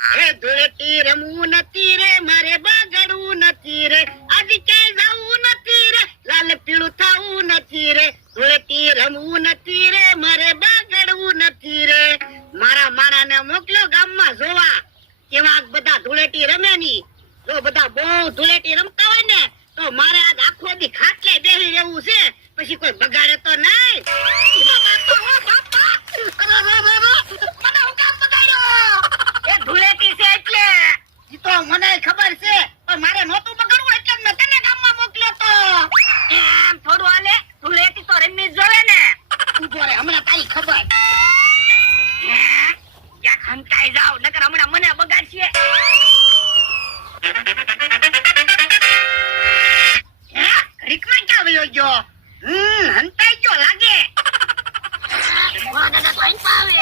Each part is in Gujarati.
એ ધૂળેટી રમવું નથી રે, મારે બગડવું નથી રે, આજે ક્યાંય જવું નથી રે, લાલ પીળું થવું નથી રે, ધૂળેટી રમવું નથી રે, મારે બગડવું નથી રે. મારા માણાને મોકલ્યો ગામમાં જોવા કેવા બધા ધૂળેટી રમે ની. જો બધા બહુ ધૂળેટી રમતા હોય ને તો મારે આજ આખો દી ખાટલે બેસી રહેવું છે, પછી કોઈ બગાડે તો નહીં. ધૂળેટી છે એટલે ઈ તો મને ખબર છે, પણ મારે નહોતું બગડવું એટલે મેં તને ગામમાં મોકલ્યો તો. એમ થોડું હાલે, ધૂળેટી તો રમી જ જોવે ને. ઉભો રે, હમણાં તારી ખબર. ક્યાંક હંતાઈ જાવ, નકર હમણાં મને બગાડશે. રીકમાં ક્યાં વયો ગયો? હંતાઈ ગયો લાગે. દાદા તો અહીં પાવે.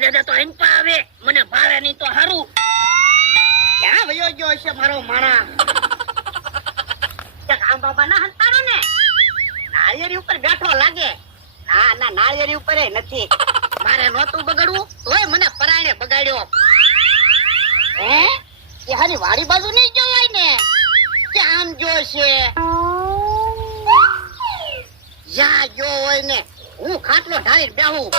દાદા તો અહીં પાવે, મને ભાવે નહીં તો હારું. ક્યાં વયો ગયો છે મારો માણા? આમ બાબા ના હંતાડો ને, નાળિયેરી ઉપર બેઠો લાગે. ના ના, નાળિયેરી ઉપર નથી. મારે નહોતું બગડવું તોય મને પરાણે બગાડ્યો. હે એ હારી વાડી બાજુ નહીં જોવાય ને, કે આમ જોશે. જા જો હોય ને, હું ખાટલો ઢાળીને બેહું.